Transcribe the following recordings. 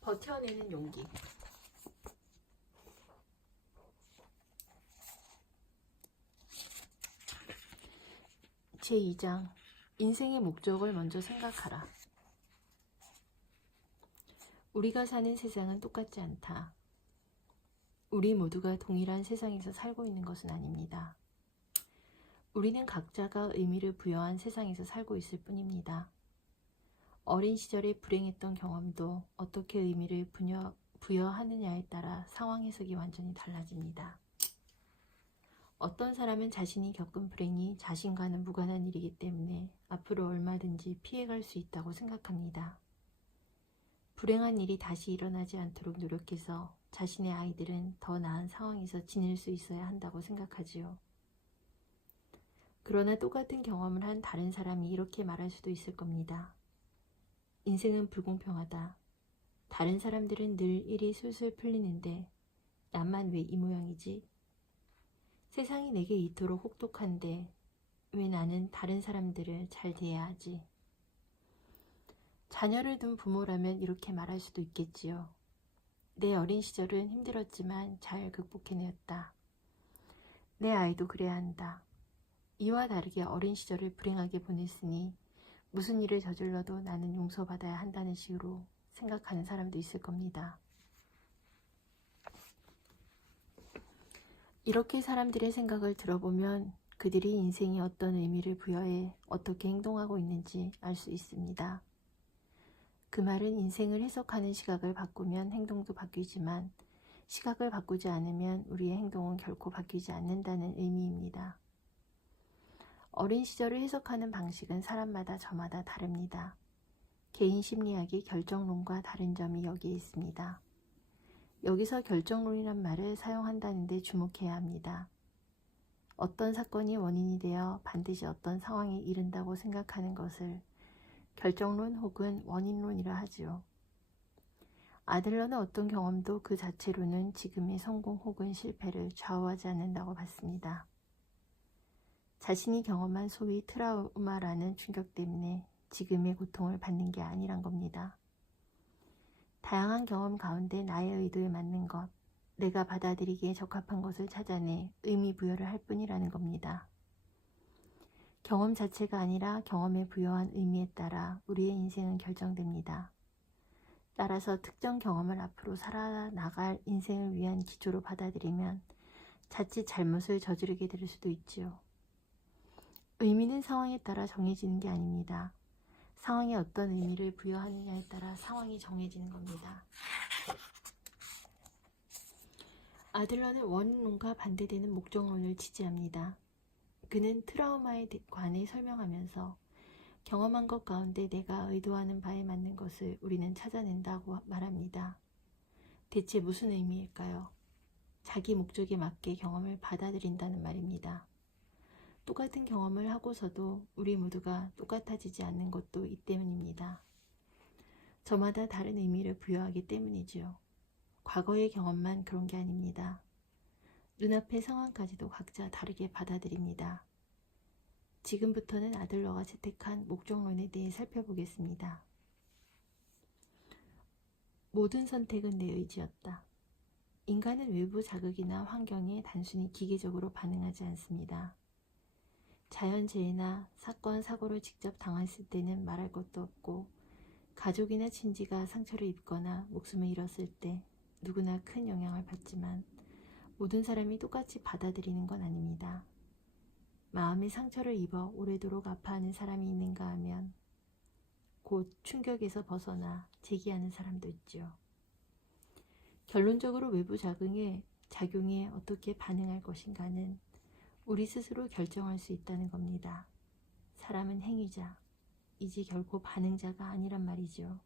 버텨내는 용기. 제2장 인생의 목적을 먼저 생각하라. 우리가 사는 세상은 똑같지 않다. 우리 모두가 동일한 세상에서 살고 있는 것은 아닙니다. 우리는 각자가 의미를 부여한 세상에서 살고 있을 뿐입니다. 어린 시절에 불행했던 경험도 어떻게 의미를 부여하느냐에 따라 상황 해석이 완전히 달라집니다. 어떤 사람은 자신이 겪은 불행이 자신과는 무관한 일이기 때문에 앞으로 얼마든지 피해갈 수 있다고 생각합니다. 불행한 일이 다시 일어나지 않도록 노력해서 자신의 아이들은 더 나은 상황에서 지낼 수 있어야 한다고 생각하지요. 그러나 똑같은 경험을 한 다른 사람이 이렇게 말할 수도 있을 겁니다. 인생은 불공평하다. 다른 사람들은 늘 일이 술술 풀리는데 나만 왜 이 모양이지? 세상이 내게 이토록 혹독한데 왜 나는 다른 사람들을 잘 대해야 하지? 자녀를 둔 부모라면 이렇게 말할 수도 있겠지요. 내 어린 시절은 힘들었지만 잘 극복해내었다. 내 아이도 그래야 한다. 이와 다르게 어린 시절을 불행하게 보냈으니 무슨 일을 저질러도 나는 용서받아야 한다는 식으로 생각하는 사람도 있을 겁니다. 이렇게 사람들의 생각을 들어보면 그들이 인생에 어떤 의미를 부여해 어떻게 행동하고 있는지 알 수 있습니다. 그 말은 인생을 해석하는 시각을 바꾸면 행동도 바뀌지만 시각을 바꾸지 않으면 우리의 행동은 결코 바뀌지 않는다는 의미입니다. 어린 시절을 해석하는 방식은 사람마다 저마다 다릅니다. 개인 심리학의 결정론과 다른 점이 여기에 있습니다. 여기서 결정론이란 말을 사용한다는 데 주목해야 합니다. 어떤 사건이 원인이 되어 반드시 어떤 상황에 이른다고 생각하는 것을 결정론 혹은 원인론이라 하지요. 아들러는 어떤 경험도 그 자체로는 지금의 성공 혹은 실패를 좌우하지 않는다고 봤습니다. 자신이 경험한 소위 트라우마라는 충격 때문에 지금의 고통을 받는 게 아니란 겁니다. 다양한 경험 가운데 나의 의도에 맞는 것, 내가 받아들이기에 적합한 것을 찾아내 의미 부여를 할 뿐이라는 겁니다. 경험 자체가 아니라 경험에 부여한 의미에 따라 우리의 인생은 결정됩니다. 따라서 특정 경험을 앞으로 살아나갈 인생을 위한 기초로 받아들이면 자칫 잘못을 저지르게 될 수도 있지요. 의미는 상황에 따라 정해지는 게 아닙니다. 상황에 어떤 의미를 부여하느냐에 따라 상황이 정해지는 겁니다. 아들러는 원론과 반대되는 목적론을 지지합니다. 그는 트라우마에 관해 설명하면서 경험한 것 가운데 내가 의도하는 바에 맞는 것을 우리는 찾아낸다고 말합니다. 대체 무슨 의미일까요? 자기 목적에 맞게 경험을 받아들인다는 말입니다. 똑같은 경험을 하고서도 우리 모두가 똑같아지지 않는 것도 이 때문입니다. 저마다 다른 의미를 부여하기 때문이지요. 과거의 경험만 그런 게 아닙니다. 눈앞의 상황까지도 각자 다르게 받아들입니다. 지금부터는 아들러가 채택한 목적론에 대해 살펴보겠습니다. 모든 선택은 내 의지였다. 인간은 외부 자극이나 환경에 단순히 기계적으로 반응하지 않습니다. 자연재해나 사건, 사고를 직접 당했을 때는 말할 것도 없고 가족이나 친지가 상처를 입거나 목숨을 잃었을 때 누구나 큰 영향을 받지만 모든 사람이 똑같이 받아들이는 건 아닙니다. 마음의 상처를 입어 오래도록 아파하는 사람이 있는가 하면 곧 충격에서 벗어나 재기하는 사람도 있죠. 결론적으로 외부 작용에 어떻게 반응할 것인가는 우리 스스로 결정할 수 있다는 겁니다. 사람은 행위자이지 결코 반응자가 아니란 말이죠.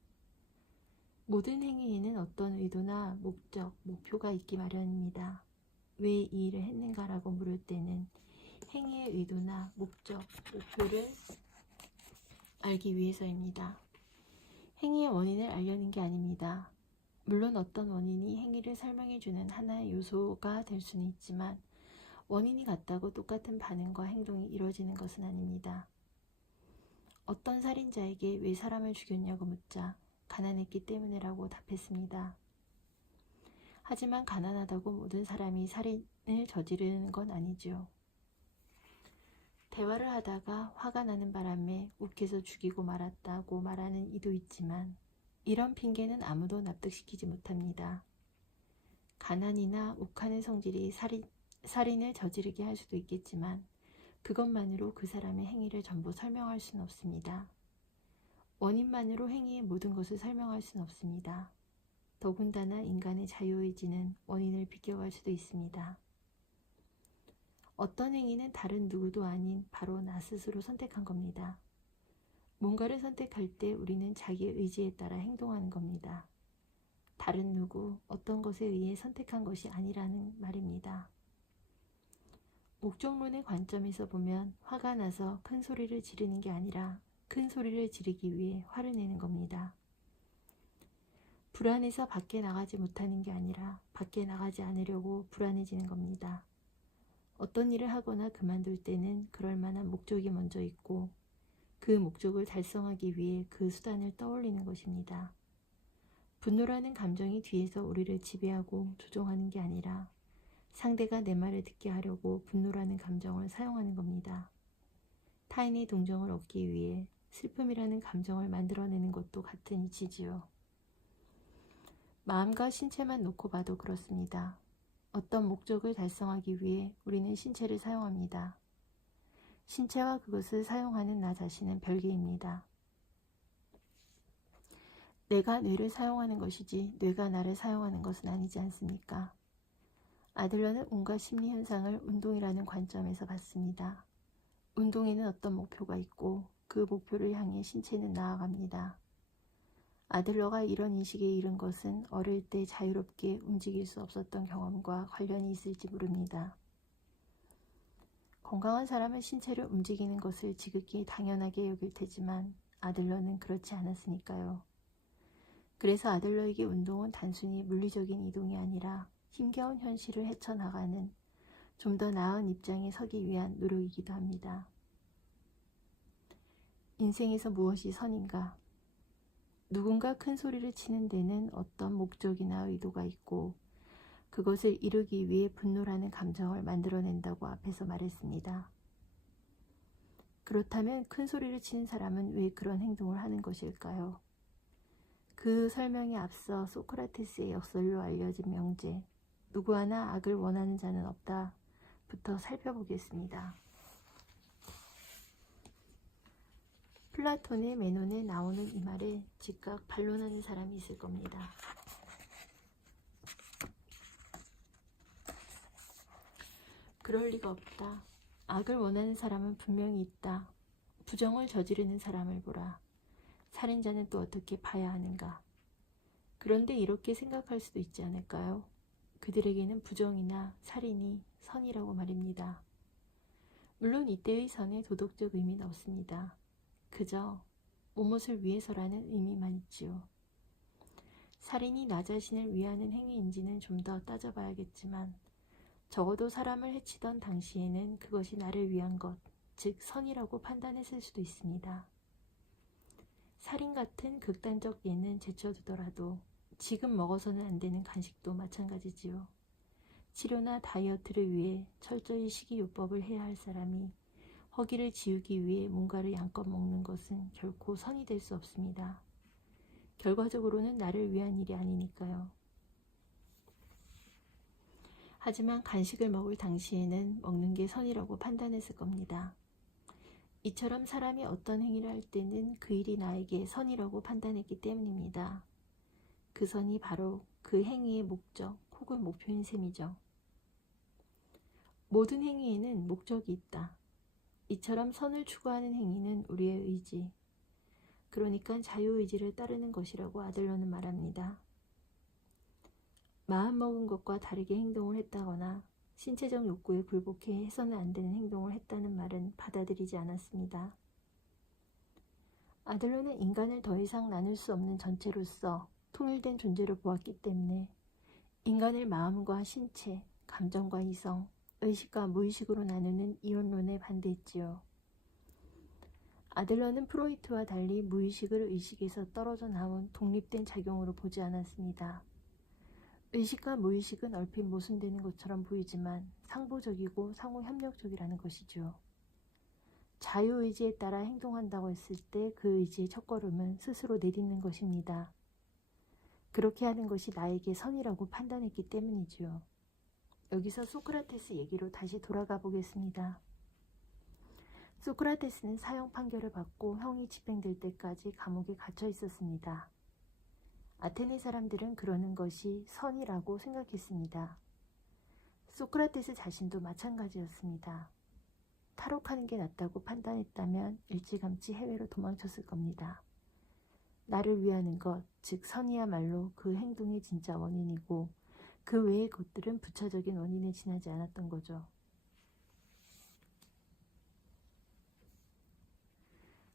모든 행위에는 어떤 의도나 목적, 목표가 있기 마련입니다. 왜 이 일을 했는가라고 물을 때는 행위의 의도나 목적, 목표를 알기 위해서입니다. 행위의 원인을 알려는 게 아닙니다. 물론 어떤 원인이 행위를 설명해주는 하나의 요소가 될 수는 있지만 원인이 같다고 똑같은 반응과 행동이 이루어지는 것은 아닙니다. 어떤 살인자에게 왜 사람을 죽였냐고 묻자 가난했기 때문이라고 답했습니다. 하지만 가난하다고 모든 사람이 살인을 저지르는 건 아니죠. 대화를 하다가 화가 나는 바람에 욱해서 죽이고 말았다고 말하는 이도 있지만 이런 핑계는 아무도 납득시키지 못합니다. 가난이나 욱하는 성질이 살인을 저지르게 할 수도 있겠지만 그것만으로 그 사람의 행위를 전부 설명할 수는 없습니다. 원인만으로 행위의 모든 것을 설명할 수는 없습니다. 더군다나 인간의 자유의지는 원인을 비껴갈 수도 있습니다. 어떤 행위는 다른 누구도 아닌 바로 나 스스로 선택한 겁니다. 뭔가를 선택할 때 우리는 자기의 의지에 따라 행동하는 겁니다. 다른 누구, 어떤 것에 의해 선택한 것이 아니라는 말입니다. 목적론의 관점에서 보면 화가 나서 큰 소리를 지르는 게 아니라 큰 소리를 지르기 위해 화를 내는 겁니다. 불안해서 밖에 나가지 못하는 게 아니라 밖에 나가지 않으려고 불안해지는 겁니다. 어떤 일을 하거나 그만둘 때는 그럴 만한 목적이 먼저 있고 그 목적을 달성하기 위해 그 수단을 떠올리는 것입니다. 분노라는 감정이 뒤에서 우리를 지배하고 조종하는 게 아니라 상대가 내 말을 듣게 하려고 분노라는 감정을 사용하는 겁니다. 타인의 동정을 얻기 위해 슬픔이라는 감정을 만들어내는 것도 같은 이치지요. 마음과 신체만 놓고 봐도 그렇습니다. 어떤 목적을 달성하기 위해 우리는 신체를 사용합니다. 신체와 그것을 사용하는 나 자신은 별개입니다. 내가 뇌를 사용하는 것이지 뇌가 나를 사용하는 것은 아니지 않습니까? 아들러는 온갖 심리 현상을 운동이라는 관점에서 봤습니다. 운동에는 어떤 목표가 있고 그 목표를 향해 신체는 나아갑니다. 아들러가 이런 인식에 이른 것은 어릴 때 자유롭게 움직일 수 없었던 경험과 관련이 있을지 모릅니다. 건강한 사람은 신체를 움직이는 것을 지극히 당연하게 여길 테지만 아들러는 그렇지 않았으니까요. 그래서 아들러에게 운동은 단순히 물리적인 이동이 아니라 힘겨운 현실을 헤쳐나가는 좀 더 나은 입장에 서기 위한 노력이기도 합니다. 인생에서 무엇이 선인가? 누군가 큰 소리를 치는 데는 어떤 목적이나 의도가 있고 그것을 이루기 위해 분노라는 감정을 만들어낸다고 앞에서 말했습니다. 그렇다면 큰 소리를 치는 사람은 왜 그런 행동을 하는 것일까요? 그 설명에 앞서 소크라테스의 역설로 알려진 명제 누구 하나 악을 원하는 자는 없다부터 살펴보겠습니다. 플라톤의 메논에 나오는 이 말에 즉각 반론하는 사람이 있을 겁니다. 그럴 리가 없다. 악을 원하는 사람은 분명히 있다. 부정을 저지르는 사람을 보라. 살인자는 또 어떻게 봐야 하는가? 그런데 이렇게 생각할 수도 있지 않을까요? 그들에게는 부정이나 살인이 선이라고 말입니다. 물론 이때의 선에 도덕적 의미는 없습니다. 그저 무엇을 위해서라는 의미만 있지요. 살인이 나 자신을 위하는 행위인지는 좀 더 따져봐야겠지만 적어도 사람을 해치던 당시에는 그것이 나를 위한 것, 즉 선이라고 판단했을 수도 있습니다. 살인 같은 극단적 예는 제쳐두더라도 지금 먹어서는 안 되는 간식도 마찬가지지요. 치료나 다이어트를 위해 철저히 식이요법을 해야 할 사람이 허기를 지우기 위해 뭔가를 양껏 먹는 것은 결코 선이 될 수 없습니다. 결과적으로는 나를 위한 일이 아니니까요. 하지만 간식을 먹을 당시에는 먹는 게 선이라고 판단했을 겁니다. 이처럼 사람이 어떤 행위를 할 때는 그 일이 나에게 선이라고 판단했기 때문입니다. 그 선이 바로 그 행위의 목적 혹은 목표인 셈이죠. 모든 행위에는 목적이 있다. 이처럼 선을 추구하는 행위는 우리의 의지, 그러니까 자유의지를 따르는 것이라고 아들러는 말합니다. 마음먹은 것과 다르게 행동을 했다거나 신체적 욕구에 굴복해 해서는 안 되는 행동을 했다는 말은 받아들이지 않았습니다. 아들러는 인간을 더 이상 나눌 수 없는 전체로서 통일된 존재로 보았기 때문에 인간을 마음과 신체, 감정과 이성, 의식과 무의식으로 나누는 이원론에 반대했지요. 아들러는 프로이트와 달리 무의식을 의식에서 떨어져 나온 독립된 작용으로 보지 않았습니다. 의식과 무의식은 얼핏 모순되는 것처럼 보이지만 상보적이고 상호협력적이라는 것이죠. 자유의지에 따라 행동한다고 했을 때 그 의지의 첫걸음은 스스로 내딛는 것입니다. 그렇게 하는 것이 나에게 선이라고 판단했기 때문이지요. 여기서 소크라테스 얘기로 다시 돌아가 보겠습니다. 소크라테스는 사형 판결을 받고 형이 집행될 때까지 감옥에 갇혀 있었습니다. 아테네 사람들은 그러는 것이 선이라고 생각했습니다. 소크라테스 자신도 마찬가지였습니다. 탈옥하는 게 낫다고 판단했다면 일찌감치 해외로 도망쳤을 겁니다. 나를 위하는 것, 즉 선이야말로 그 행동의 진짜 원인이고 그 외의 것들은 부차적인 원인에 지나지 않았던 거죠.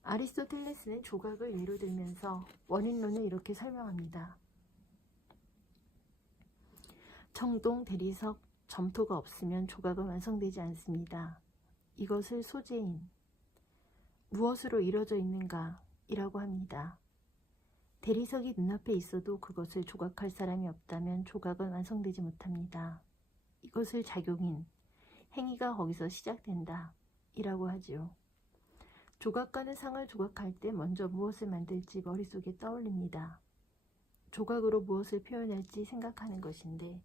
아리스토텔레스는 조각을 예로 들면서 원인론을 이렇게 설명합니다. 청동, 대리석, 점토가 없으면 조각은 완성되지 않습니다. 이것을 소재인, 무엇으로 이루어져 있는가 이라고 합니다. 대리석이 눈앞에 있어도 그것을 조각할 사람이 없다면 조각은 완성되지 못합니다. 이것을 작용인, 행위가 거기서 시작된다 이라고 하지요. 조각가는 상을 조각할 때 먼저 무엇을 만들지 머릿속에 떠올립니다. 조각으로 무엇을 표현할지 생각하는 것인데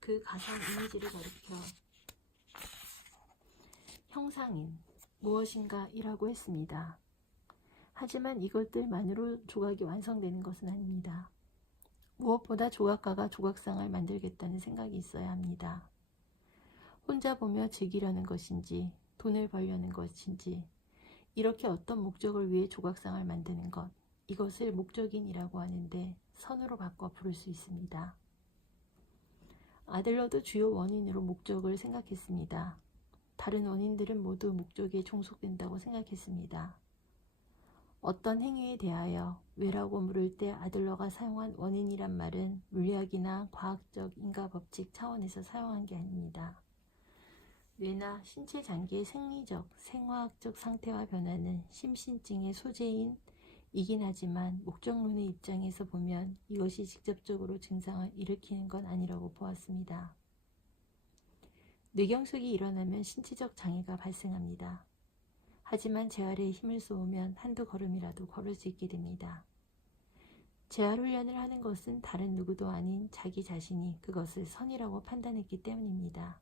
그 가상 이미지를 가리켜 형상인, 무엇인가 이라고 했습니다. 하지만 이것들만으로 조각이 완성되는 것은 아닙니다. 무엇보다 조각가가 조각상을 만들겠다는 생각이 있어야 합니다. 혼자 보며 즐기려는 것인지 돈을 벌려는 것인지 이렇게 어떤 목적을 위해 조각상을 만드는 것, 이것을 목적인이라고 하는데 선으로 바꿔 부를 수 있습니다. 아들러도 주요 원인으로 목적을 생각했습니다. 다른 원인들은 모두 목적에 종속된다고 생각했습니다. 어떤 행위에 대하여 왜라고 물을 때 아들러가 사용한 원인이란 말은 물리학이나 과학적 인과 법칙 차원에서 사용한 게 아닙니다. 뇌나 신체 장기의 생리적, 생화학적 상태와 변화는 심신증의 소재인 이긴 하지만 목적론의 입장에서 보면 이것이 직접적으로 증상을 일으키는 건 아니라고 보았습니다. 뇌경색이 일어나면 신체적 장애가 발생합니다. 하지만 재활에 힘을 쏘으면 한두 걸음이라도 걸을 수 있게 됩니다. 재활 훈련을 하는 것은 다른 누구도 아닌 자기 자신이 그것을 선이라고 판단했기 때문입니다.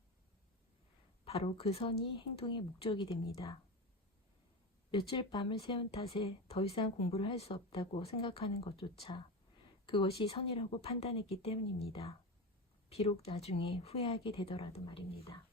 바로 그 선이 행동의 목적이 됩니다. 며칠 밤을 새운 탓에 더 이상 공부를 할 수 없다고 생각하는 것조차 그것이 선이라고 판단했기 때문입니다. 비록 나중에 후회하게 되더라도 말입니다.